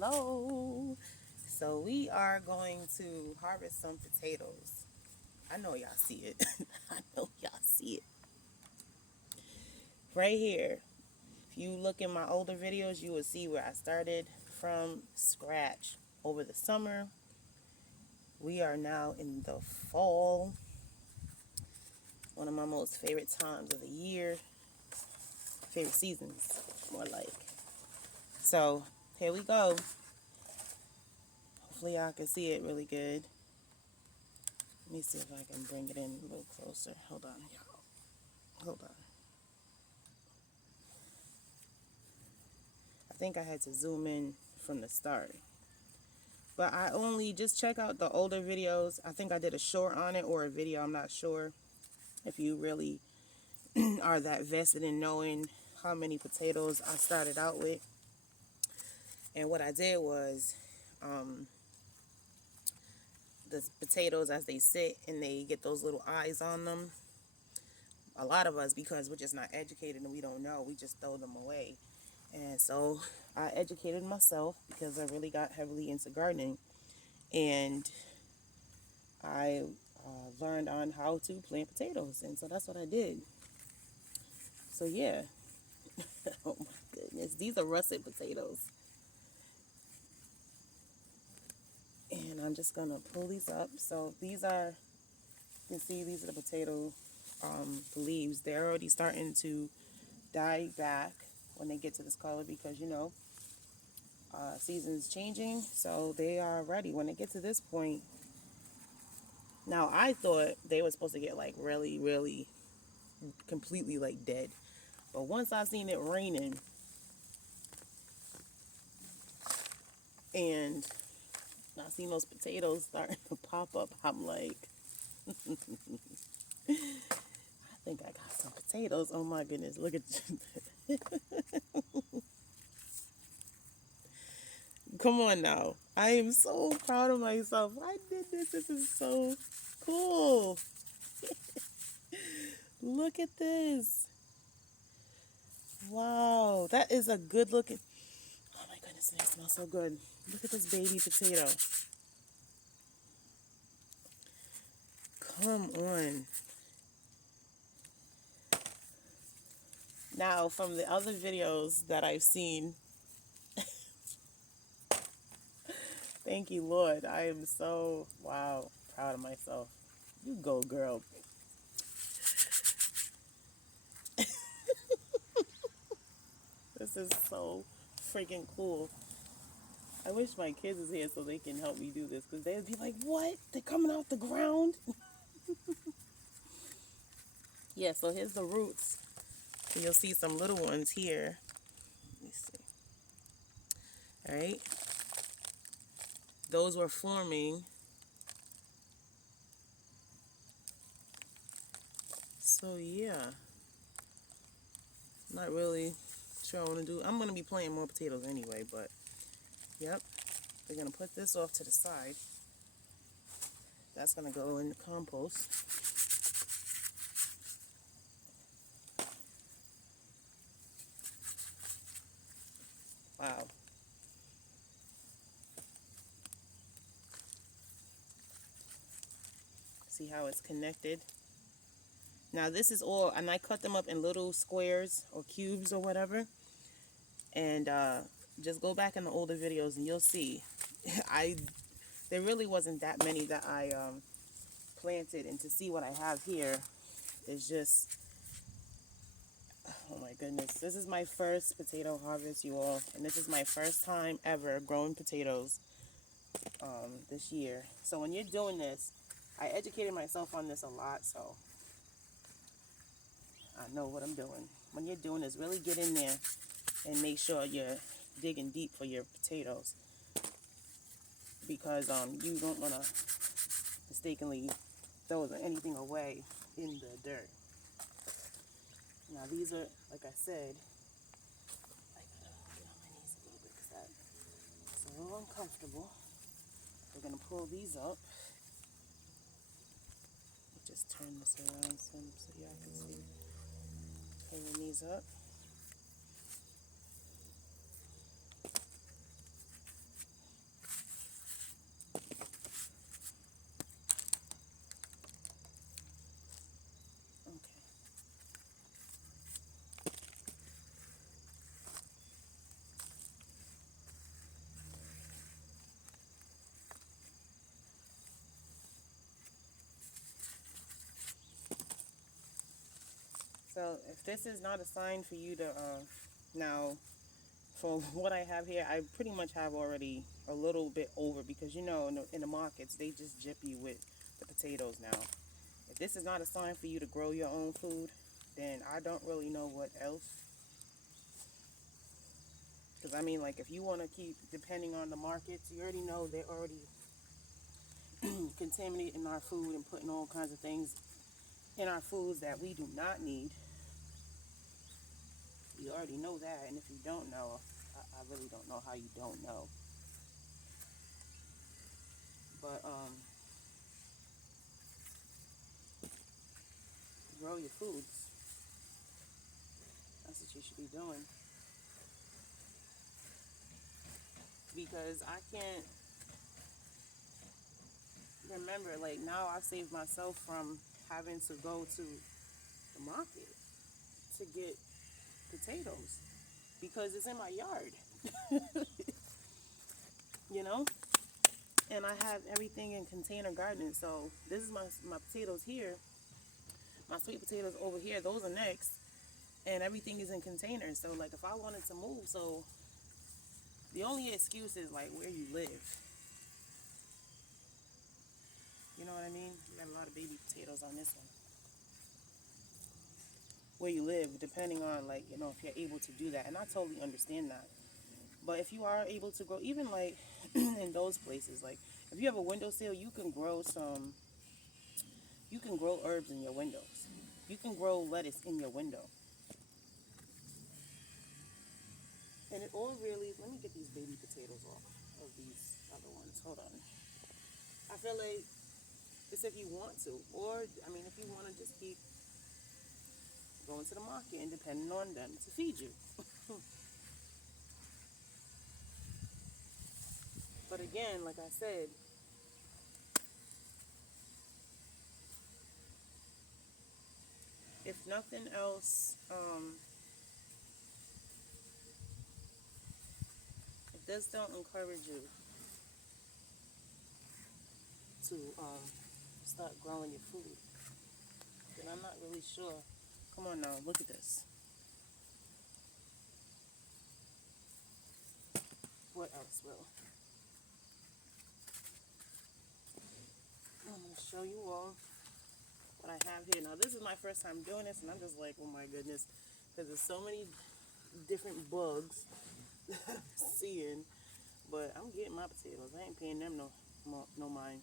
Hello. So we are going to harvest some potatoes. I know y'all see it. I know y'all see it. Right here. If you look in my older videos, you will see where I started from scratch over the summer. We are now in the fall. One of my most favorite times of the year. Favorite seasons, more like. So here we go. Hopefully y'all can see it really good. Let me see if I can bring it in a little closer. Hold on, y'all. Hold on. I think I had to zoom in from the start. But I only just check out the older videos. I think I did a short on it or a video. I'm not sure if you really are that vested in knowing how many potatoes I started out with. And what I did was the potatoes as they sit and they get those little eyes on them. A lot of us, because we're just not educated and we don't know, we just throw them away. And so I educated myself because I really got heavily into gardening. And I learned on how to plant potatoes. And so that's what I did. So yeah. Oh my goodness. These are russet potatoes. And I'm just going to pull these up. So these are, you can see these are the potato leaves. They're already starting to die back when they get to this color because, you know, season's changing. So they are ready. When they get to this point, now I thought they were supposed to get like really, really completely like dead. But once I seen it raining and I seen those potatoes starting to pop up, I'm like, I think I got some potatoes. Oh my goodness, look at you. Come on now. I am so proud of myself. I did this. This is so cool. Look at this. Wow, that is a good looking. Oh my goodness, it smells so good. Look at this baby potato. Come on. Now, from the other videos that I've seen, thank you, Lord. I am so, wow, proud of myself. You go, girl. This is so freaking cool. I wish my kids is here so they can help me do this because they'd be like, what? They're coming out the ground? Yeah, so here's the roots. So you'll see some little ones here. Let me see. All right. Those were forming. So yeah. Not really sure what I want to do. I'm going to be planting more potatoes anyway, but yep. We're going to put this off to the side. That's going to go in the compost. Wow. See how it's connected? Now this is all, and I cut them up in little squares or cubes or whatever. And just go back in the older videos and you'll see. There really wasn't that many that I planted, and to see what I have here is just, oh my goodness. This is my first potato harvest, you all, and this is my first time ever growing potatoes this year. So when you're doing this, I educated myself on this a lot, so I know what I'm doing. When you're doing this, really get in there and make sure you're digging deep for your potatoes, because you don't want to mistakenly throw anything away in the dirt. Now these are, like I said, I gotta get on my knees a little bit because that's a little uncomfortable. We're gonna pull these up. Just turn this around so y'all can see. Pulling these up. So if this is not a sign for you to, now, for what I have here, I pretty much have already a little bit over, because you know in the markets they just jip you with the potatoes now. If this is not a sign for you to grow your own food, then I don't really know what else. Because I mean, like, if you want to keep depending on the markets, you already know they're already contaminating our food and putting all kinds of things in our foods that we do not need. You already know that, and if you don't know, I really don't know how you don't know. But grow your foods. That's what you should be doing. Because I can't remember, like, now I've saved myself from having to go to the market to get potatoes because it's in my yard. You know? And I have everything in container gardening. So this is my potatoes here. My sweet potatoes over here, those are next. And everything is in containers. So like if I wanted to move, so the only excuse is like where you live. You know what I mean? You got a lot of baby potatoes on this one. Where you live, depending on, like, you know, if you're able to do that. And I totally understand that. But if you are able to grow, even like in those places, like if you have a windowsill, you can grow herbs in your windows. You can grow lettuce in your window. And it all really, let me get these baby potatoes off of these other ones. Hold on. I feel like it's if you want to. Or, I mean, if you want to just keep going to the market and depending on them to feed you. But again, like I said, if nothing else, if this don't encourage you to start growing your food, then I'm not really sure. Come on now, look at this. What else will? I'm going to show you all what I have here. Now, this is my first time doing this, and I'm just like, oh my goodness, because there's so many different bugs that I'm seeing. But I'm getting my potatoes. I ain't paying them no mind.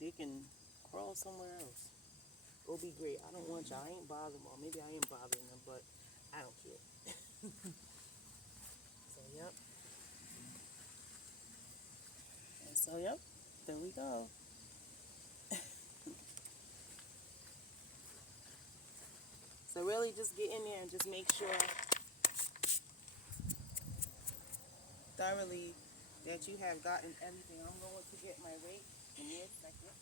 They can crawl somewhere else. Go be great. I don't want y'all. I ain't bothering them. Or maybe I am bothering them, but I don't care. So, yep. And so, yep. There we go. So really just get in there and just make sure thoroughly that you have gotten everything. I'm going to get my rake in a second.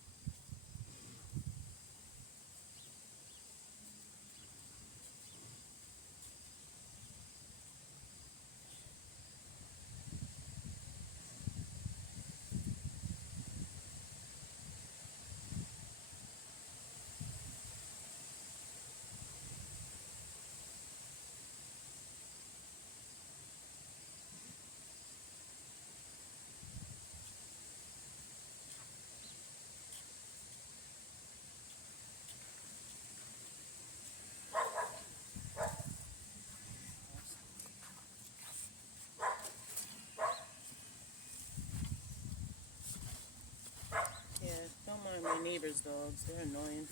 Yeah, don't mind my neighbor's dogs. They're annoying.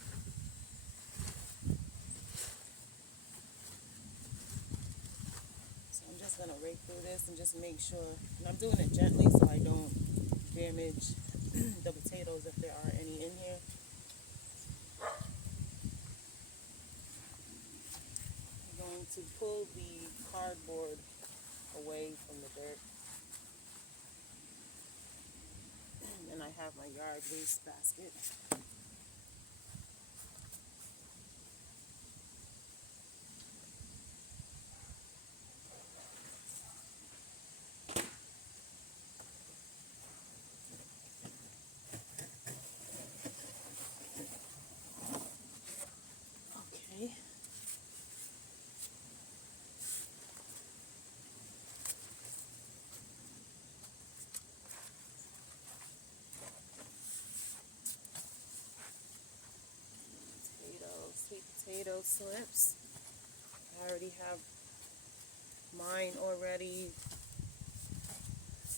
So I'm just going to rake through this and just make sure. And I'm doing it gently so I don't damage the potatoes if there are any in here. I'm going to pull the cardboard away from the dirt. And I have my yard waste basket. Okay. potato slips. I already have mine already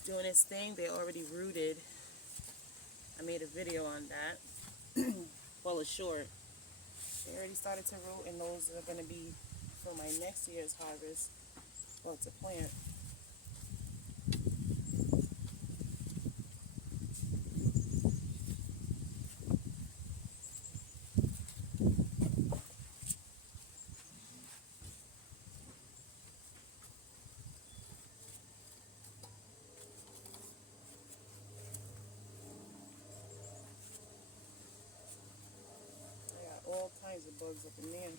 doing its thing. They're already rooted. I made a video on that. Well, it's short. They already started to root, and those are going to be for my next year's harvest. Well, to plant. I got all kinds of bugs up in there.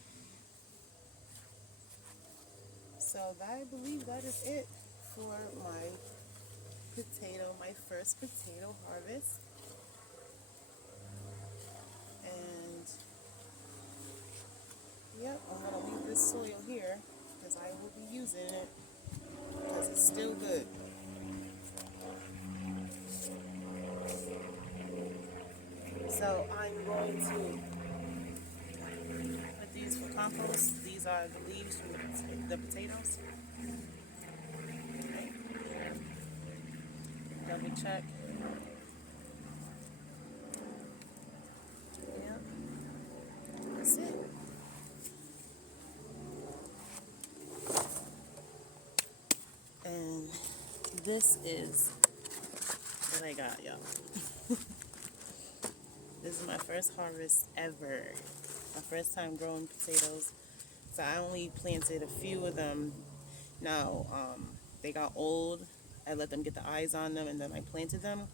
So I believe that is it for my first potato harvest. And yep, I'm going to leave this soil here because I will be using it because it's still good. So I'm going to put these for compost. These are the leaves from the potatoes. Okay. Double check. Yep. That's it. And this is what I got, y'all. This is my first harvest ever. My first time growing potatoes. So I only planted a few of them. Now, they got old. I let them get the eyes on them, and then I planted them,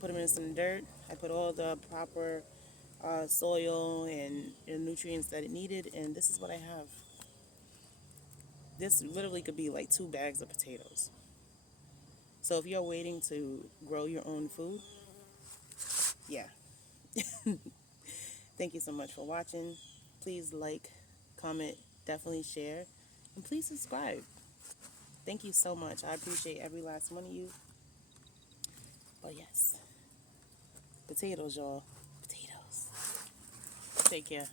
put them in some dirt. I put all the proper soil and nutrients that it needed, and this is what I have. This literally could be like 2 bags of potatoes. So if you're waiting to grow your own food, yeah. Thank you so much for watching. Please like, comment, definitely share, and please subscribe. Thank you so much. I appreciate every last one of you. But yes, potatoes, y'all. Potatoes. Take care.